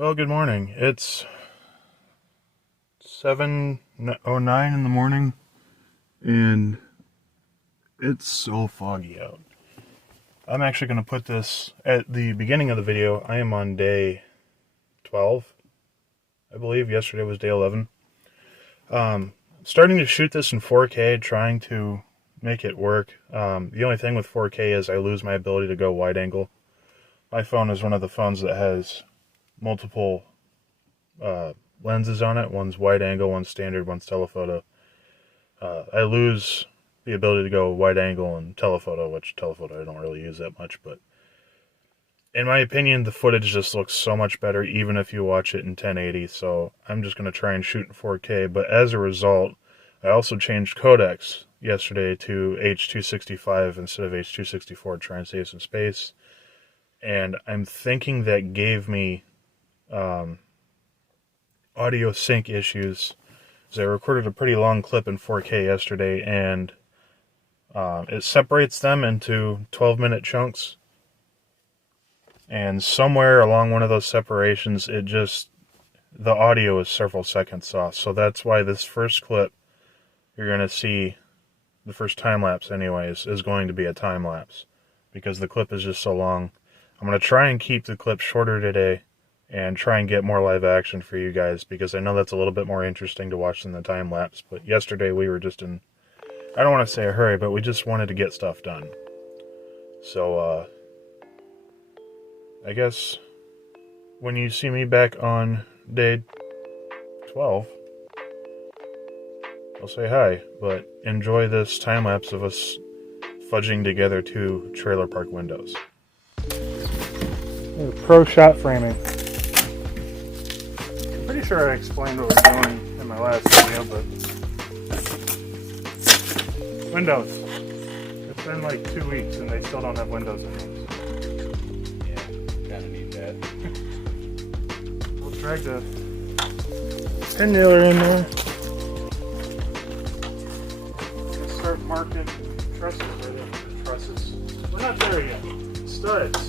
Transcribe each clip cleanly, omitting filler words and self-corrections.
Well, good morning. It's 7:09 in the morning, and it's so foggy out. I'm actually going to put this at the beginning of the video. I am on day 12, I believe. Yesterday was day 11. Starting to shoot this in 4K, trying to make it work. The only thing with 4K is I lose my ability to go wide angle. My phone is one of the phones that has multiple lenses on it. One's wide angle, one's standard, one's telephoto. I lose the ability to go wide angle and telephoto, which telephoto I don't really use that much, but in my opinion, the footage just looks so much better even if you watch it in 1080, so I'm just going to try and shoot in 4K, but as a result, I also changed codecs yesterday to H.265 instead of H.264 to try and save some space, and I'm thinking that gave me audio sync issues. So I recorded a pretty long clip in 4K yesterday, and it separates them into 12-minute chunks. And somewhere along one of those separations, the audio is several seconds off. So that's why this first clip, you're going to see, the first time-lapse anyways, is going to be a time-lapse. Because the clip is just so long. I'm going to try and keep the clip shorter today, and try and get more live action for you guys, because I know that's a little bit more interesting to watch than the time-lapse. But yesterday we were just in, I don't want to say a hurry, but we just wanted to get stuff done. So, I guess when you see me back on day 12, I'll say hi, but enjoy this time-lapse of us fudging together two trailer park windows. Pro shot framing. Pretty sure I explained what we're doing in my last video, but windows. It's been like 2 weeks and they still don't have windows in them. Yeah, kinda need that. We'll drag the pin nailer in there. And start marking trusses right there. Trusses. We're not there yet. Studs.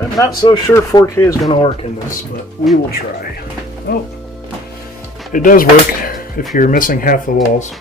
I'm not so sure 4K is going to work in this, but we will try. Oh, it does work if you're missing half the walls.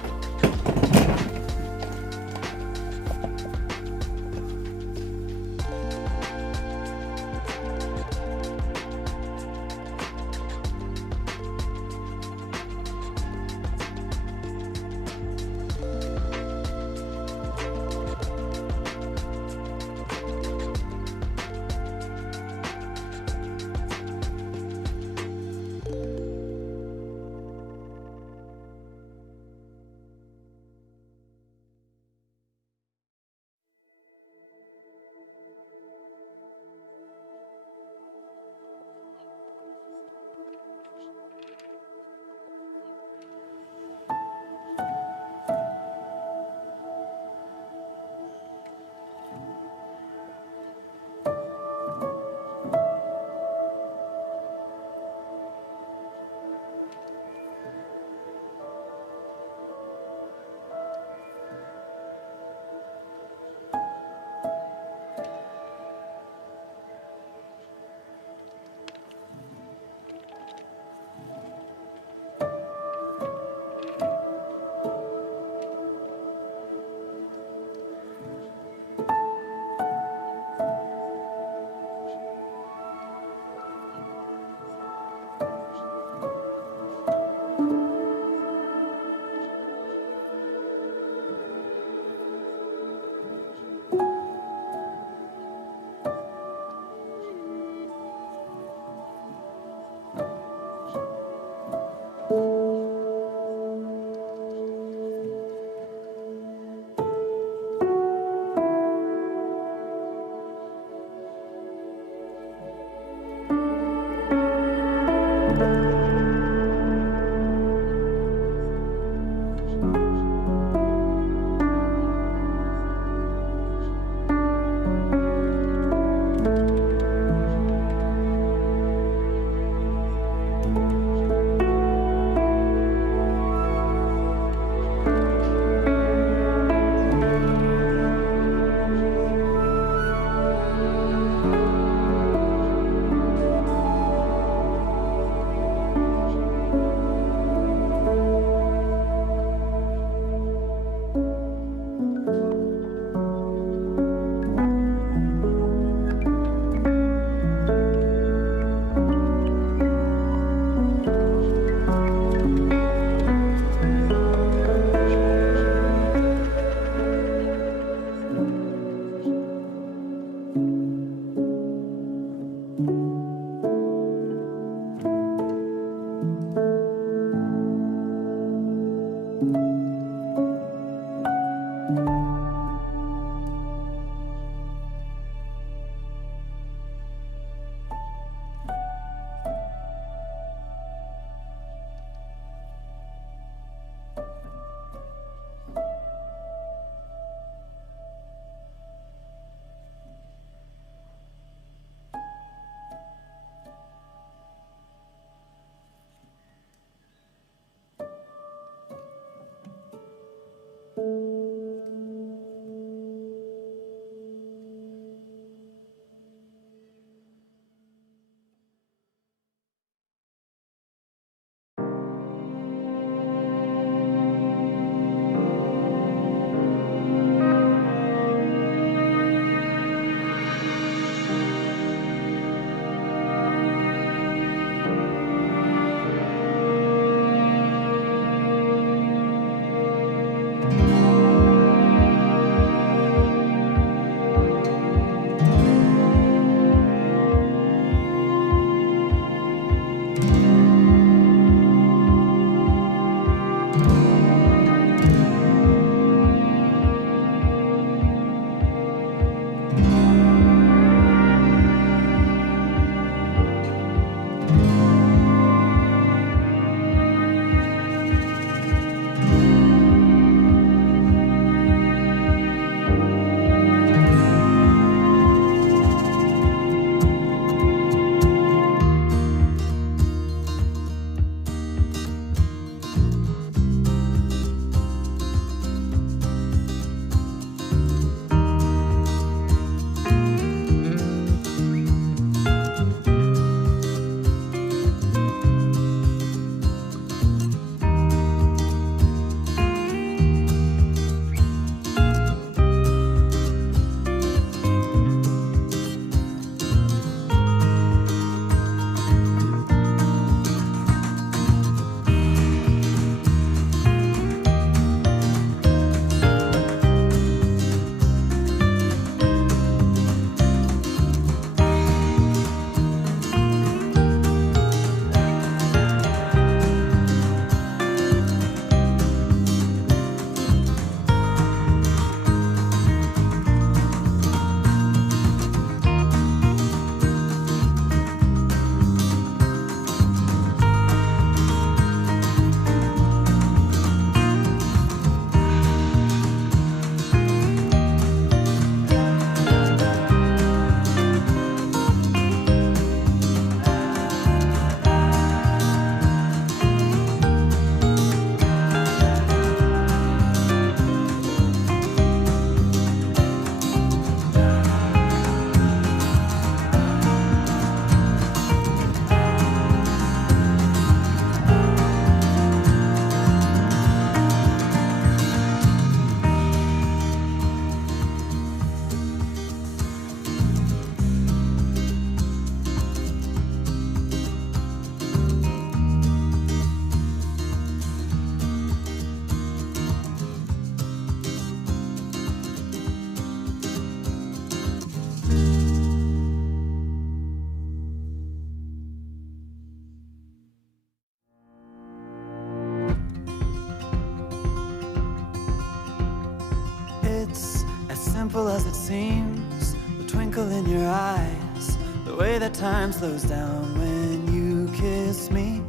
simple as it seems, the twinkle in your eyes, the way that time slows down when you kiss me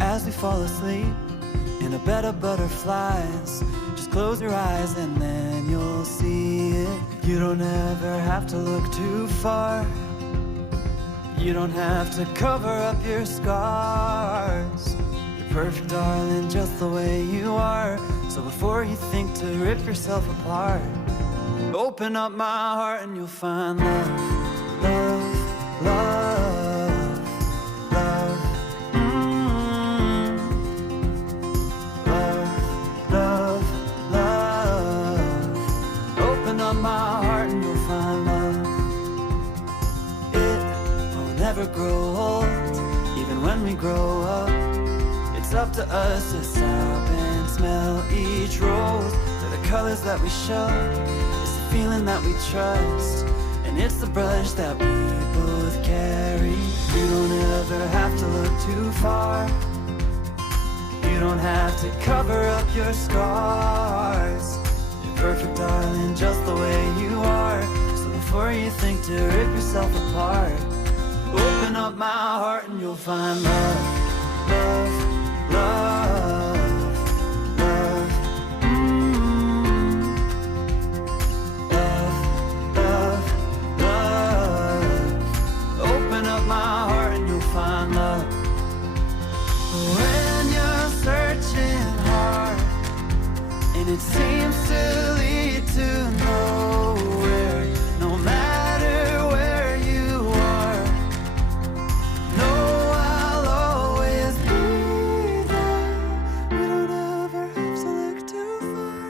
as we fall asleep in a bed of butterflies. Just close your eyes and then you'll see it. You don't ever have to look too far. You don't have to cover up your scars. You're perfect, darling, just the way you are. So before you think to rip yourself apart, open up my heart and you'll find love, love, love, love. Love, love, love. Open up my heart and you'll find love. It will never grow old, even when we grow up. It's up to us to stop and smell each rose. They're the colors that we show, it's the feeling that we trust, and it's the brush that we both carry. You don't ever have to look too far. You don't have to cover up your scars. You're perfect, darling, just the way you are. So before you think to rip yourself apart, open up my heart and you'll find love, love, love, love. Love, love, love. Open up my heart and you'll find love. When you're searching hard and it seems to lead to nowhere, no matter where you are, know I'll always be there. You don't ever have to look too far.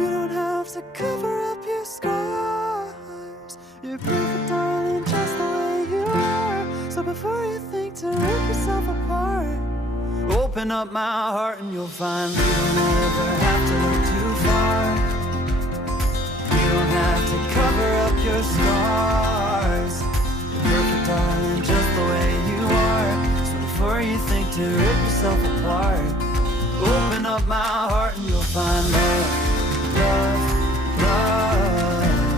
You don't have to cover up your scars. You're perfect, darling, just the way you are. So before you think to rip yourself apart, open up my heart and you'll find you don't ever have to look too far. You don't have to cover up your scars. You're perfect, darling, just the way you are. So before you think to rip yourself apart, open up my heart and you'll find love, love, love,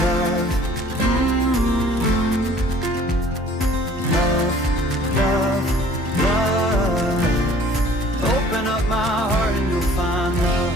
love. Love, love, love. Open up my heart and you'll find love.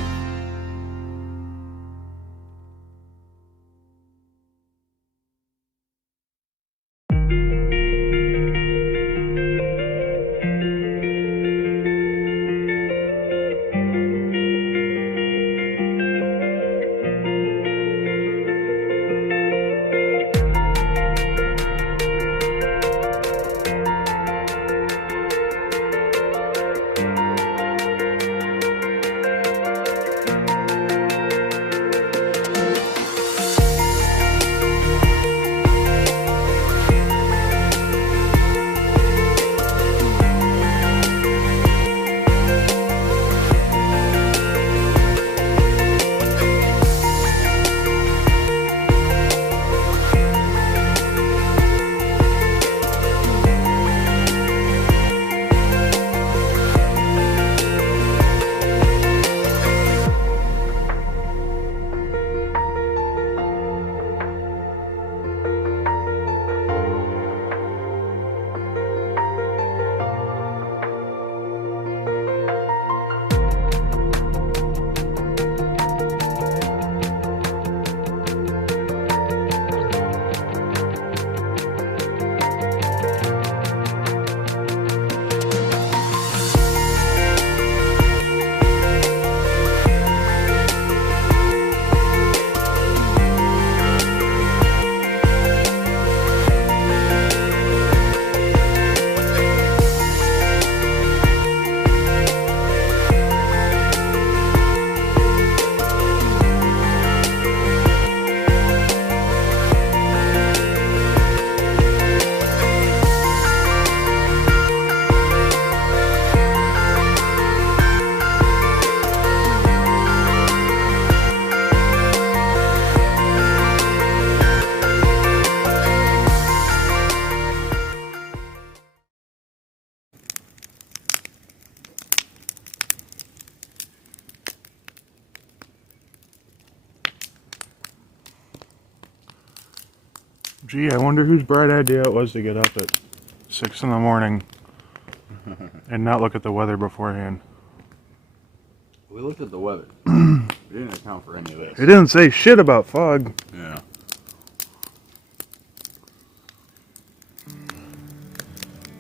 Gee, I wonder whose bright idea it was to get up at 6 in the morning and not look at the weather beforehand. We looked at the weather. We didn't account for any of this. It didn't say shit about fog. Yeah.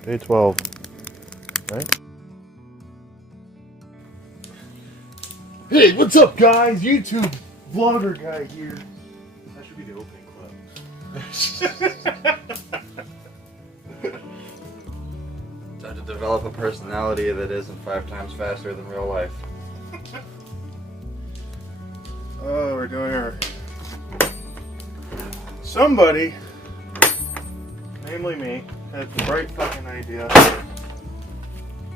Day 12. Right? Hey, what's up, guys? YouTube vlogger guy here. That should be the opening clip. Time to develop a personality that isn't 5 times faster than real life. Oh, we're doing our... Somebody, namely me, had the bright fucking idea.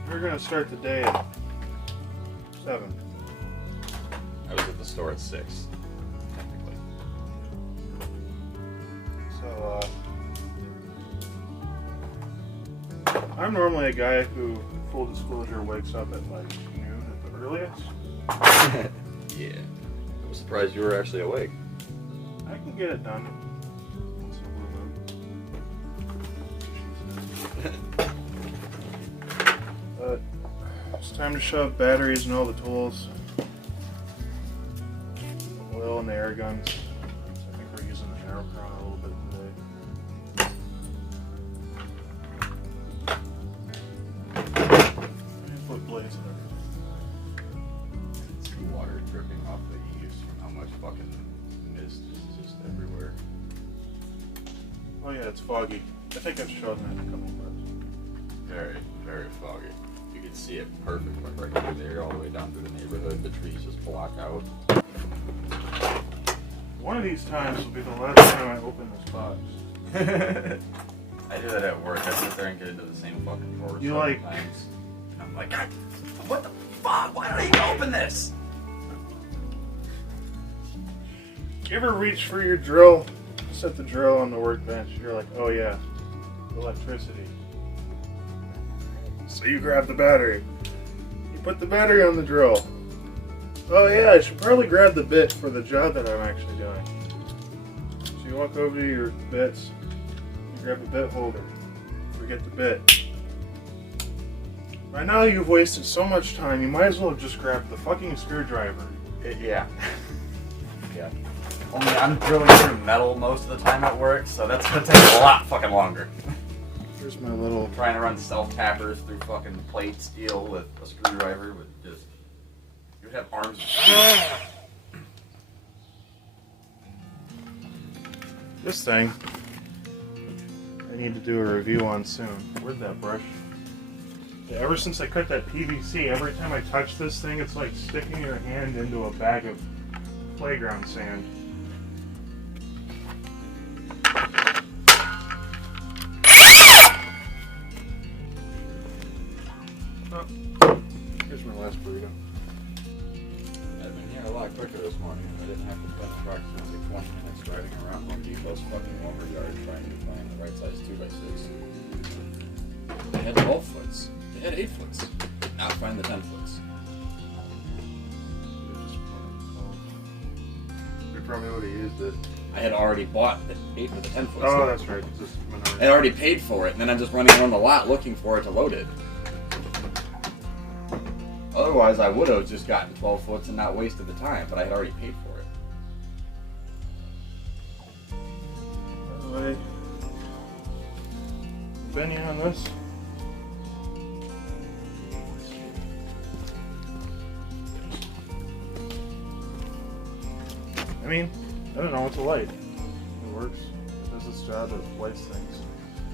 We're gonna start the day at 7. I was at the store at 6, technically. So, I'm normally a guy who, full disclosure, wakes up at like noon at the earliest. Yeah. I was surprised you were actually awake. I can get it done. Once in a blue moon. It's time to shove batteries and all the tools. Oil and the air guns. I think we're using the arrow crown a little bit today. And put blades in It's water dripping off the eaves from how much fucking mist is just everywhere. Oh yeah, it's foggy. I think I've shown that in a couple of clips. Very, very foggy. You can see it perfect, like right through there, all the way down through the neighborhood. The trees just block out. One of these times will be the last time I open this box. I do that at work. I sit there and get into the same fucking drawer You sometimes. like- And I'm like, God, what the fuck? Why did I even open this? You ever reach for your drill, set the drill on the workbench, you're like, oh yeah, electricity. So you grab the battery. You put the battery on the drill. Oh yeah, I should probably grab the bit for the job that I'm actually doing. So you walk over to your bits, you grab the bit holder, forget the bit. By now you've wasted so much time, you might as well have just grabbed the fucking screwdriver. Yeah. Yeah. Only I'm drilling through metal most of the time at work, so that's gonna take a lot fucking longer. Here's my little... Trying to run self-tappers through fucking plate steel with a screwdriver would just... You would have arms. This thing, I need to do a review on soon. Where'd that brush? Yeah, ever since I cut that PVC, every time I touch this thing, it's like sticking your hand into a bag of playground sand. Oh, here's my last burrito. I've been here a lot quicker this morning, and I didn't have to spend approximately 20 minutes driving around Home Depot's fucking lumberyard trying to find the right size 2x6. They had 12 foots. They had 8 foots. Did not find the 10 foots. We probably would have used it. I had already bought the 8 or the 10 foots. Oh, that's right. It's just I had already paid for it, and then I'm just running around the lot looking for it to load it. Otherwise, I would have just gotten 12 foots and not wasted the time, but I had already paid for it. By the way, Benny on this. I mean, I don't know, it's a light. It works. It does its job, it lights things.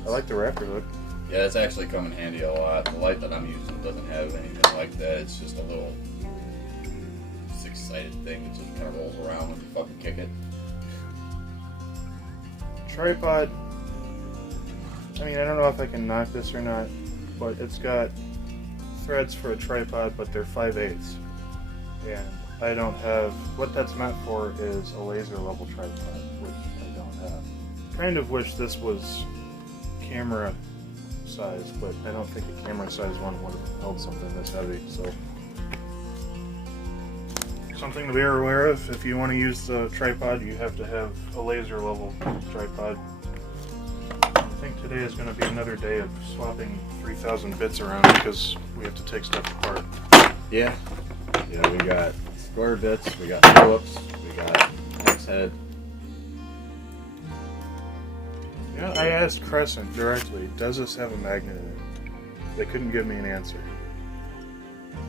I like the Raptor hood. Yeah, it's actually come in handy a lot. The light that I'm using doesn't have anything like that. It's just a little 6-sided thing that just kind of rolls around when you fucking kick it. Tripod. I mean, I don't know if I can knock this or not, but it's got threads for a tripod, but they're 5/8. And I don't have, what that's meant for is a laser level tripod, which I don't have. Kind of wish this was camera size, but I don't think a camera size one would have held something this heavy, so. Something to be aware of, if you want to use the tripod, you have to have a laser level tripod. think today is going to be another day of swapping 3,000 bits around because we have to take stuff apart. Yeah. Yeah, we got square bits, we got Phillips, we got X-head. Yeah, I asked Crescent directly, does this have a magnet in it? They couldn't give me an answer.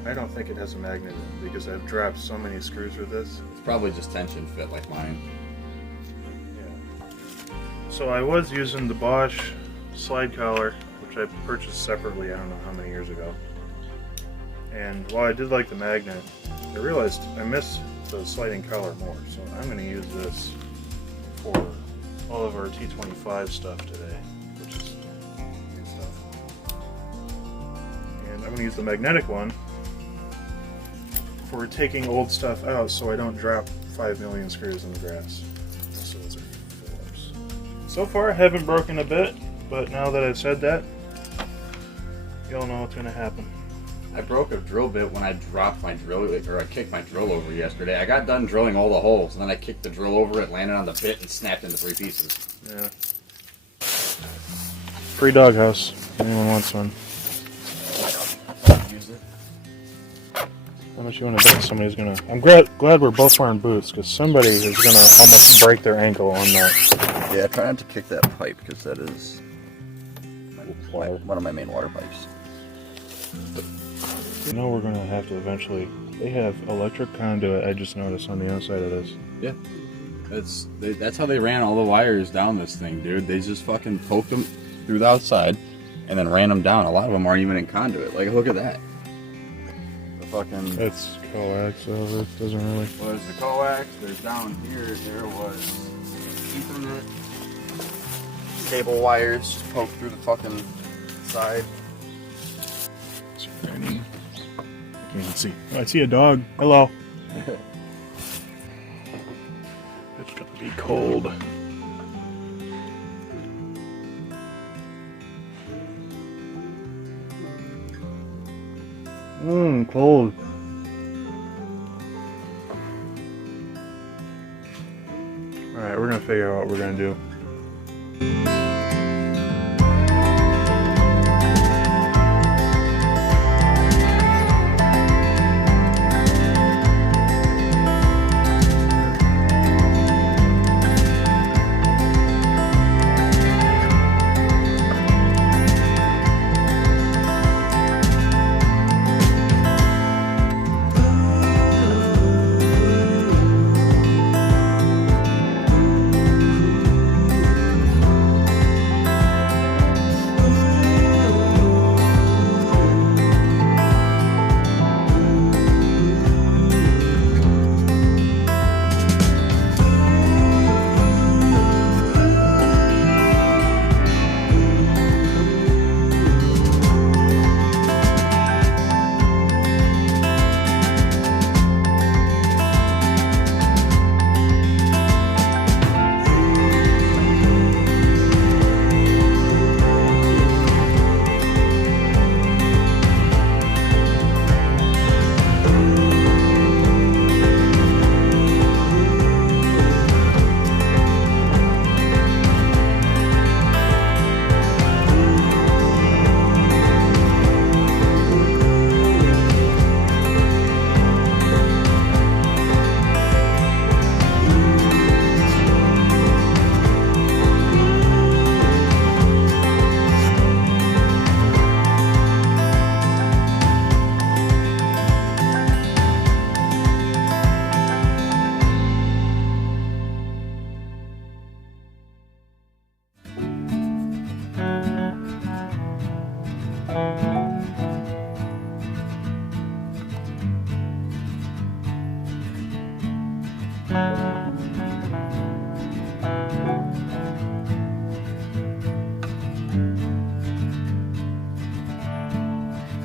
I don't think it has a magnet in it because I've dropped so many screws with this. It's probably just tension fit like mine. Yeah. So I was using the Bosch slide collar, which I purchased separately, I don't know how many years ago. And while I did like the magnet, I realized I miss the sliding collar more, so I'm going to use this for all of our T25 stuff today, which is new stuff. And I'm going to use the magnetic one for taking old stuff out so I don't drop 5 million screws in the grass. So those are Phillips. So far I haven't broken a bit, but now that I've said that, you'll know what's going to happen. I broke a drill bit when I dropped my drill, or I kicked my drill over yesterday. I got done drilling all the holes, and then I kicked the drill over, it landed on the bit, and snapped into 3 pieces. Yeah. Free doghouse. Anyone wants one? Use it. How much you want to bet somebody's gonna... I'm glad we're both wearing boots, because somebody is gonna almost break their ankle on that. Yeah, try not to kick that pipe, because that is one of my main water pipes. You know we're gonna have to eventually... They have electric conduit, I just noticed, on the outside of this. Yeah. That's how they ran all the wires down this thing, dude. They just fucking poked them through the outside, and then ran them down. A lot of them aren't even in conduit. Like, look at that. The fucking... That's coax, so it doesn't really... Well, there's the coax. There's down here, there was Ethernet. Cable wires just poked through the fucking side. I can't even see. Oh, I see a dog. Hello. It's gonna be cold. Cold. Alright, we're gonna figure out what we're gonna do.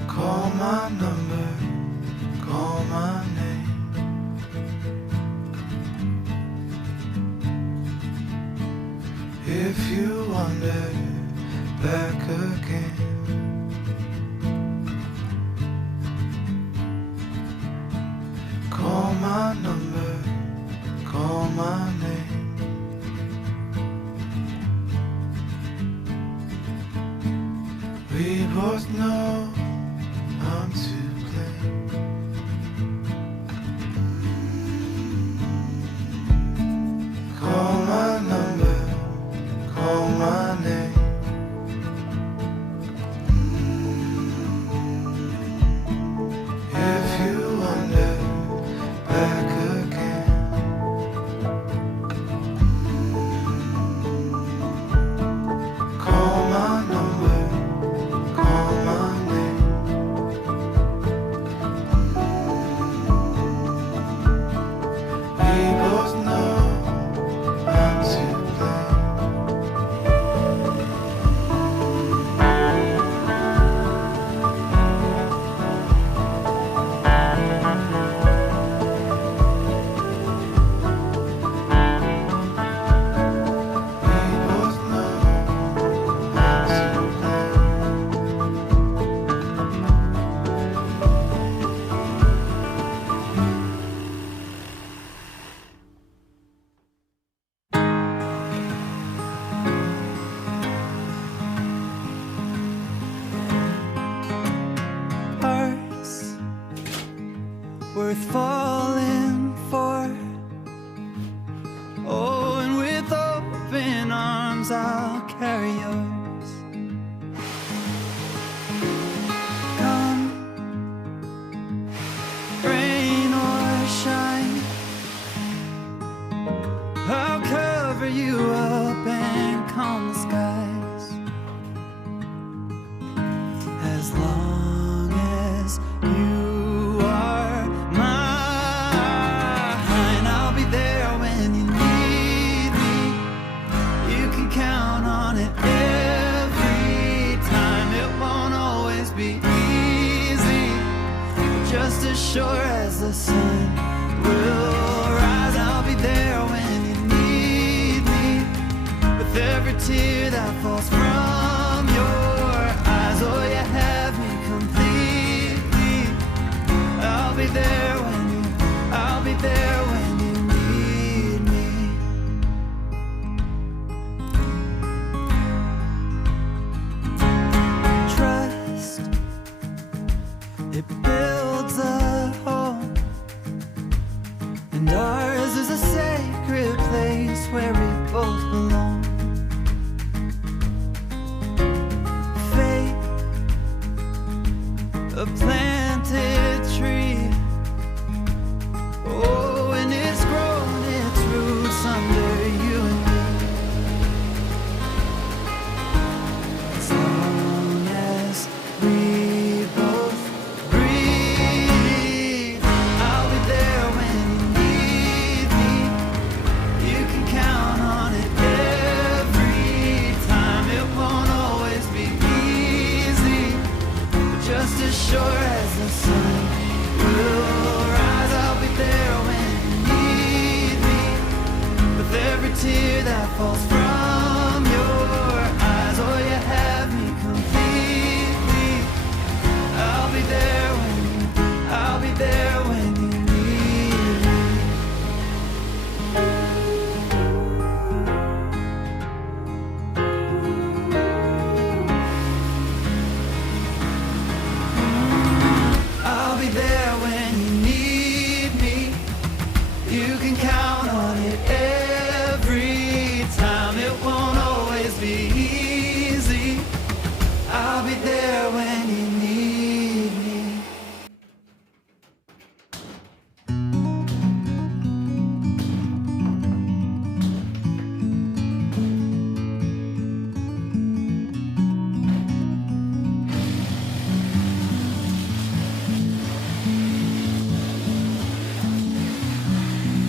Call my number, call my name. If you wander back again, call my number, call my name. We both know I'm to blame. Call my number, call my name. If you wander back again, call my number, call my name. We both know I'm to blame. We both know I'm to blame. Hearts worth falling for. Oh, and with open arms I'll carry yours. Come, rain or shine, I'll cover you up and calm the skies. As long as you are mine, I'll be there when you need me. You can count on it every time. It won't always be easy, but just as sure as the sun will rise, I'll be there when you need me. With every tear that falls from your eyes, oh, you have me completely. I'll be there when I'll be there when you need me. Trust, it builds a home, and ours is a sacred place where we both belong. Faith, a planted tree. Oh, and it's grown its roots under you and me. As long as we both breathe, I'll be there when you need me. You can count on it every time. It won't always be easy, but just as sure as the sun will rise, I'll be there when you need me. With every tear that falls from your eyes, oh, you have me completely. I'll be there when I'll be there when you need me. I'll be there when you need me. You can count on it every time. It won't always be easy. I'll be there when you need me.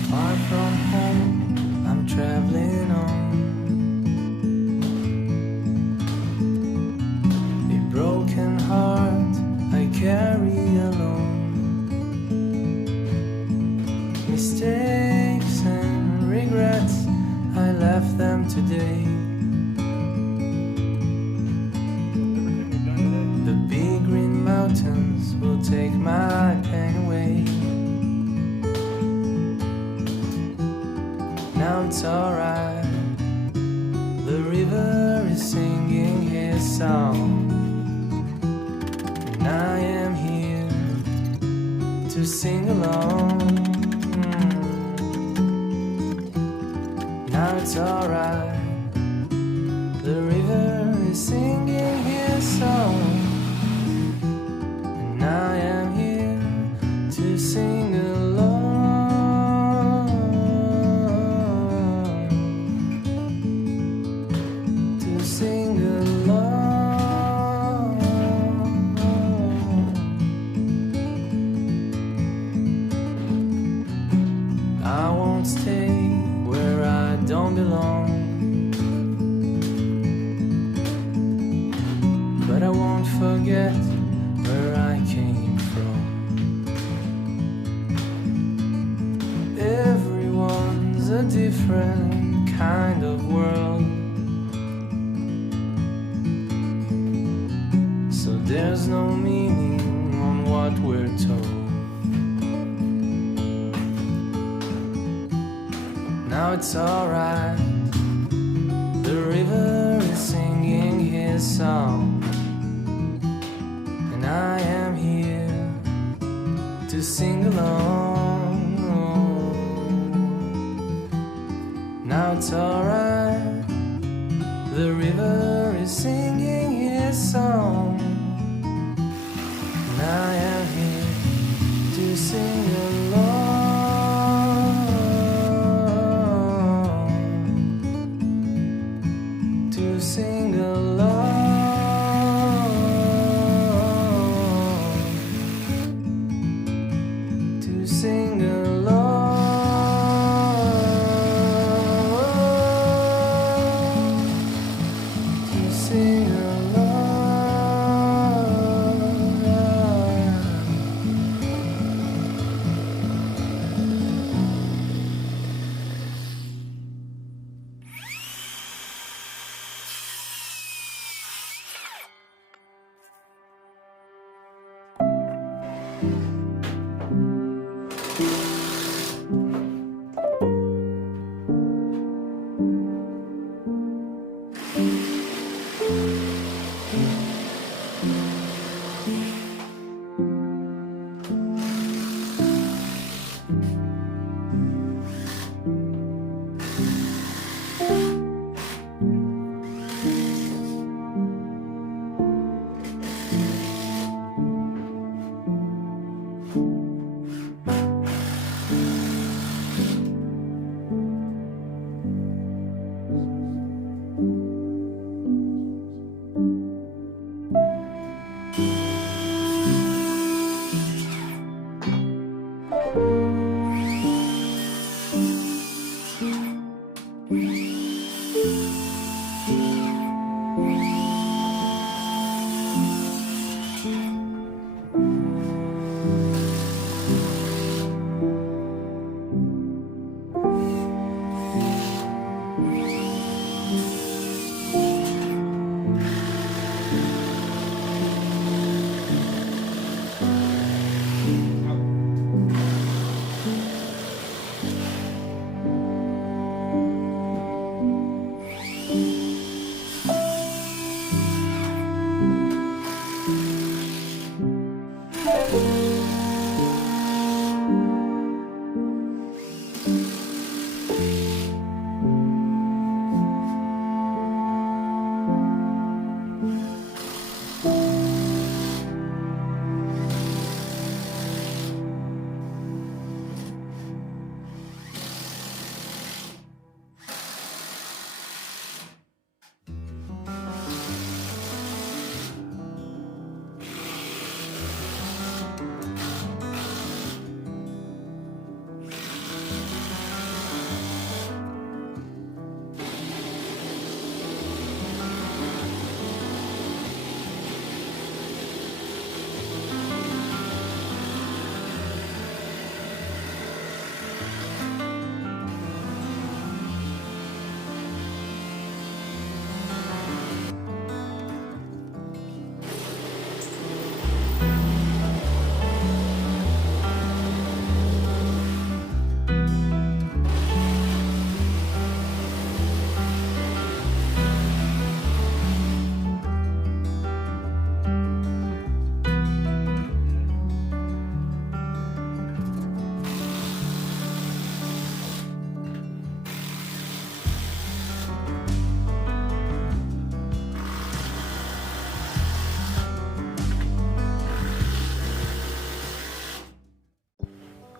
Far from home, I'm traveling on. A broken heart I carry alone. Mistakes and regrets, I left them today. The big green mountains will take my pain away. Now it's alright. The river is singing his song. to sing along. Now it's alright. The river is singing his song, and I am here to sing along, to sing along. I won't stay where I don't belong, but I won't forget where I came from. Everyone's a different kind of world, so there's no meaning on what we're told. Now it's alright. The river is singing his song, and I am here to sing along. Now it's alright. The river is singing his song, and I am here to sing along. To sing along, to sing along, to sing along.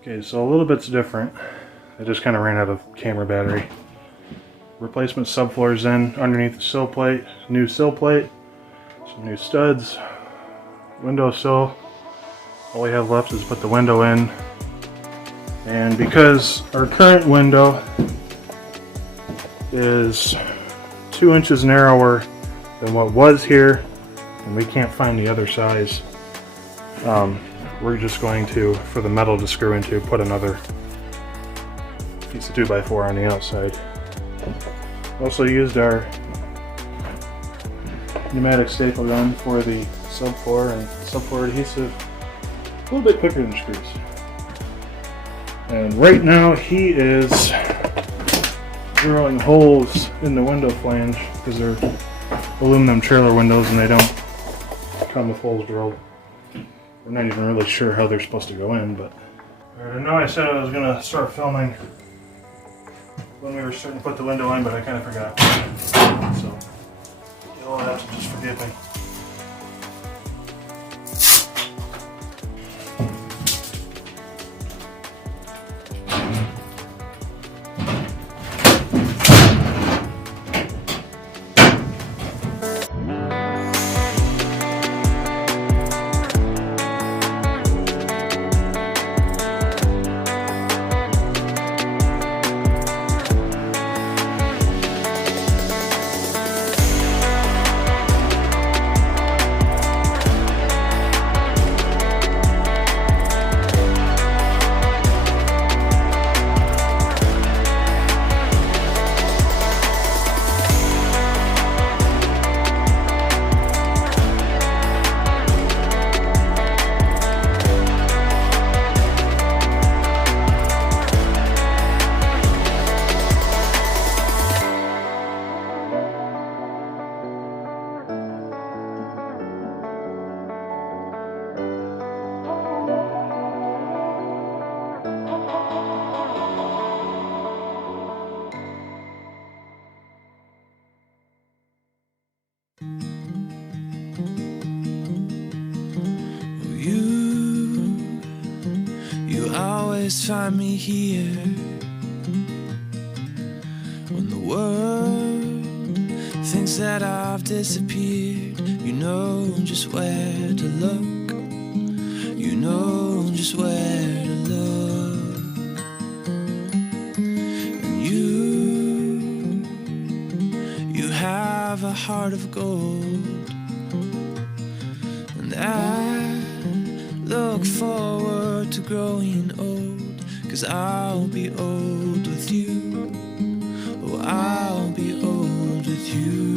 Okay, so a little bit's different. I just kind of ran out of camera battery. Replacement subfloors in underneath the sill plate. New sill plate. Some new studs. Window sill. All we have left is put the window in. And because our current window is 2 inches narrower than what was here, and we can't find the other size, we're just going to, for the metal to screw into, put another piece of 2x4 on the outside. Also used our pneumatic staple gun for the subfloor and subfloor adhesive, a little bit quicker than screws. And right now he is drilling holes in the window flange because they're aluminum trailer windows and they don't come with holes drilled. We're not even really sure how they're supposed to go in, but I know I said I was going to start filming when we were starting to put the window in, but I kind of forgot. So you'll have to just forgive me. You always find me here when the world thinks that I've disappeared. You know just where to look. You know just where to look. And you have a heart of gold. And I look forward to growing old, 'cause I'll be old with you. Oh, I'll be old with you.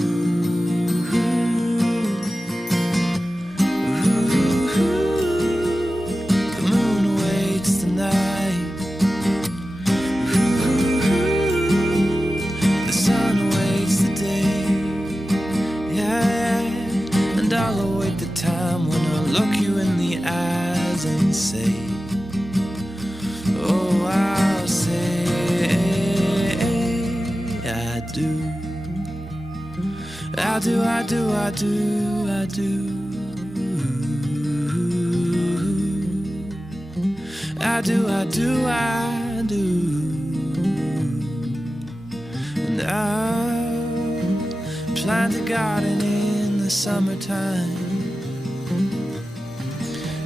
The moon awaits the night. The sun awaits the day. Yeah, and I'll await the time when I'll look you in the eyes and say, oh, I'll say I do. I do, I do, I do, I do. I do, I do, I do. And I'll plant a garden in the summertime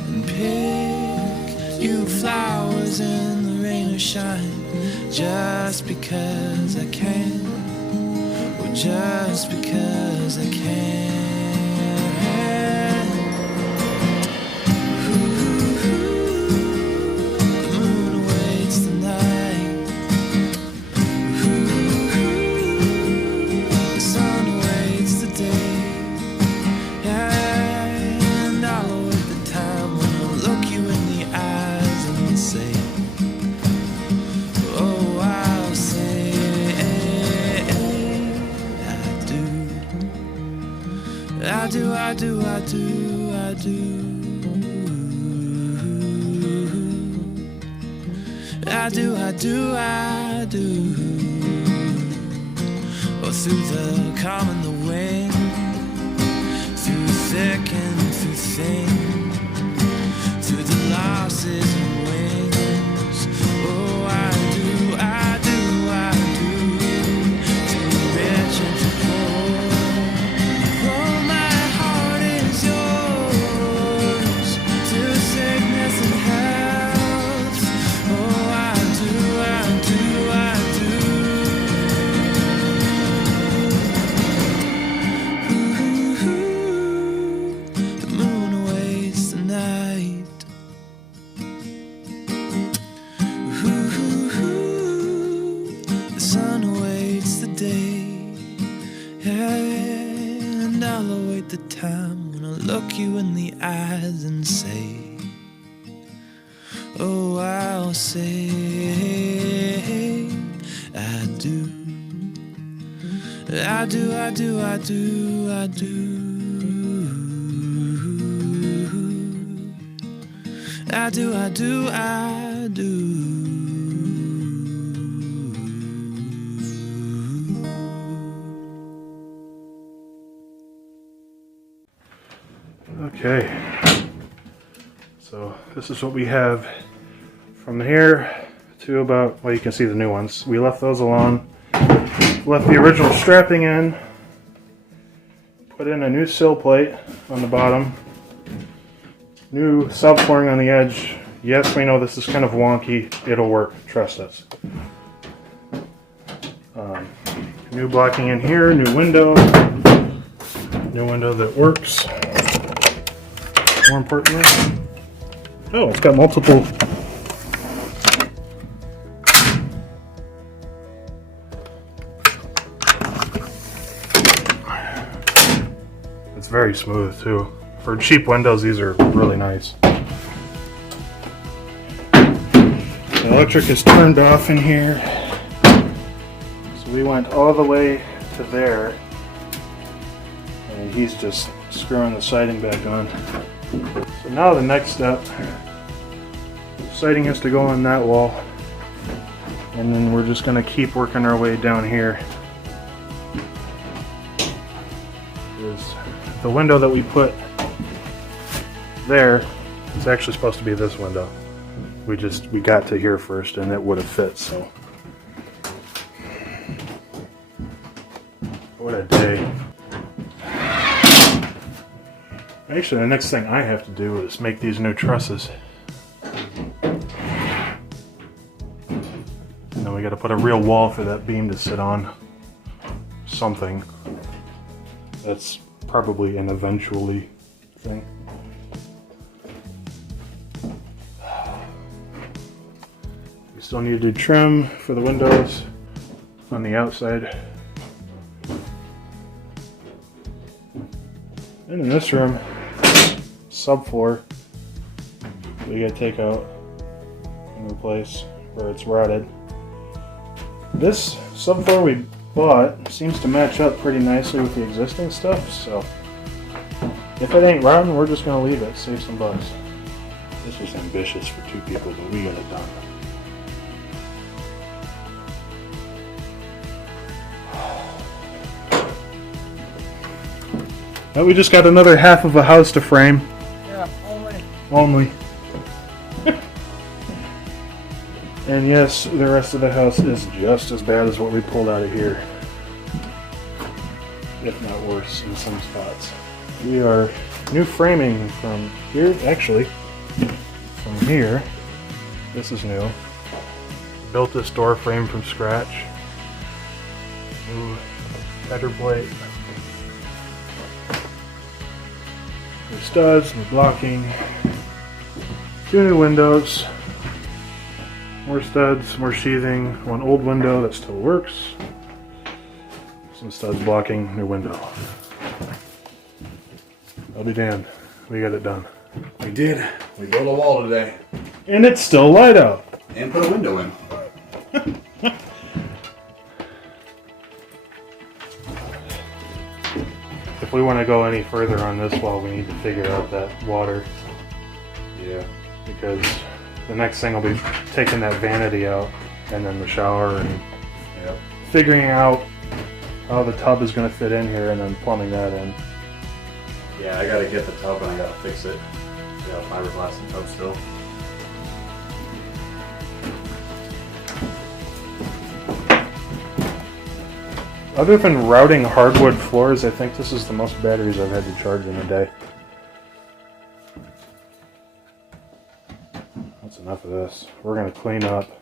and pick you flowers in the rain or shine, just because I can, or just because I can. The moon awaits the night. The sun awaits the day. Yeah, and I'll await the time when I'll look you in the eyes and say, oh, I'll say I do. I do, I do, I do, I do. I do, I do, I do. Oh, through the calm and the wind, through thick and through thin, through the losses and wins, and I'll await the time when I look you in the eyes and say, oh, I'll say I do. I do, I do, I do, I do. I do, I do, I do. Okay, so this is what we have from here to about, well, you can see the new ones. We left those alone, left the original strapping in, put in a new sill plate on the bottom, new subflooring on the edge. Yes, we know this is kind of wonky, it'll work, trust us. New blocking in here, new window that works. More importantly, oh, it's got multiple. It's very smooth too. For cheap windows, these are really nice. The electric is turned off in here, so we went all the way to there, and he's just screwing the siding back on. So now the next step, siding has to go on that wall, and then we're just going to keep working our way down here. There's the window that we put there is actually supposed to be this window. We got to here first and it would have fit, so. What a day. Actually, the next thing I have to do is make these new trusses. And then we got to put a real wall for that beam to sit on. Something. That's probably an eventually thing. We still need to do trim for the windows on the outside. And in this room, subfloor, we gotta take out and replace where it's rotted. This subfloor we bought seems to match up pretty nicely with the existing stuff, so if it ain't rotten, we're just gonna leave it, save some bucks. This was ambitious for 2 people, but we got it done. Now we just got another half of a house to frame. Yeah, Only. And yes, the rest of the house is just as bad as what we pulled out of here. If not worse in some spots. We are new framing from here, actually, from here. This is new. Built this door frame from scratch. New header plate. New studs, new blocking. 2 new windows. More studs, more sheathing. 1 old window that still works. Some studs blocking, new window. I'll be damned. We got it done. we did. We built a wall today. And it's still light out. And put a window in. If we want to go any further on this wall, we need to figure out that water. Yeah. Because the next thing will be taking that vanity out and then the shower and Yep. figuring out how the tub is going to fit in here and then plumbing that in. Yeah, I gotta get the tub and I gotta fix it. Yeah, fiberglass and tub still. Other than routing hardwood floors, I think this is the most batteries I've had to charge in a day. That's enough of this. We're going to clean up